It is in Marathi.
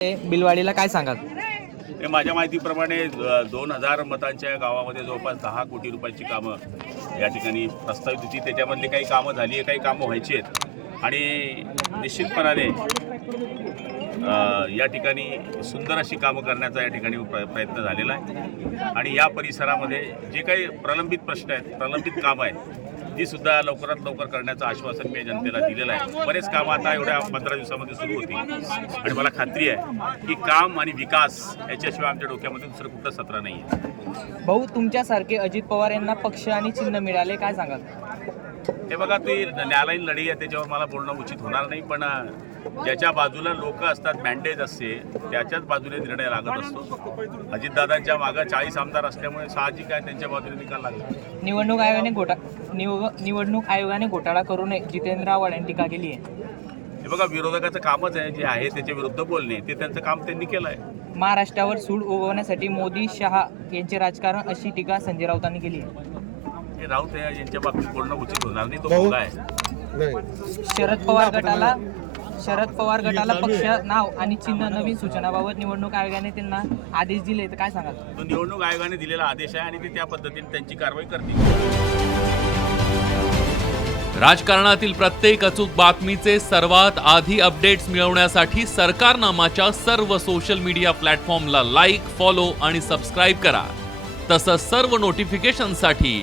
बिलवाडीला काय सांगाल? हे माझ्या माहितीप्रमाणे दोन हजार मतांच्या गावामध्ये जवळपास दहा कोटी रुपयाची कामं या ठिकाणी प्रस्तावित होती. त्याच्यामधली काही कामं झाली आहे काही कामं व्हायची आहेत. आणि निश्चितपणाने या ठिकाणी सुंदर अशी कामं करण्याचा या ठिकाणी प्र प्रयत्न झालेला आहे. आणि या परिसरामध्ये जे काही प्रलंबित प्रश्न आहेत प्रलंबित कामं आहेत ती सुद्धा लवकरात लवकर करण्याचं आश्वासन मी जनतेला दिलेलं आहे. बरेच कामं आता एवढ्या पंधरा दिवसामध्ये सुरू होती. आणि मला खात्री आहे की काम आणि विकास याच्याशिवाय आमच्या डोक्यामध्ये दुसरं कुठलं सत्र नाही आहे भाऊ तुमच्यासारखे अजित पवार यांना पक्ष आणि चिन्ह मिळाले काय सांगाल? हे बघा ती न्यायालयीन लढाई आहे त्याच्यावर मला बोलणं उचित होणार नाही पण ज्याच्या बाजूला लोक असतात बँडेज असते त्याच्याच बाजूने निर्णय लागत असतो. अजितदादांच्या मागं चाळीस आमदार असल्यामुळे साहजिक आहे त्यांच्या बाजूने निकाल लागला. निवडणूक आयोगाने घोटा निव निवडणूक आयोगाने घोटाळा करू नये जितेंद्र आव्हाड यांनी टीका केली आहे? हे बघा विरोधकाचं कामच आहे जे आहे त्याच्या विरुद्ध बोलणे ते त्यांचं काम त्यांनी केलं आहे महाराष्ट्रावर सूड उगवण्यासाठी मोदी शहा यांचे राजकारण अशी टीका संजय राऊतांनी केली आहे. हे राऊत यांच्या बाबतीत बोलणं उचित होणार नाही तो. मुलगा आहे. शरद पवार गटाला शरद पवार गटाला पक्ष नाव आणि चिन्ह नवीन सूचनाबाबत निवडणूक आयोगाने त्यांना आदेश दिले तर काय सांगाल? तो निवडणूक आयोगाने दिलेला आदेश आहे आणि ते त्या पद्धतीने त्यांची कारवाई करतील. राजकारणातील प्रत्येक अचूक बातमीचे सर्वात आधी अपडेट्स मिळवण्यासाठी सरकारनामाच्या सर्व सोशल मीडिया प्लॅटफॉर्मला लाईक फॉलो आणि सबस्क्राईब करा. तसंच सर्व नोटिफिकेशनसाठी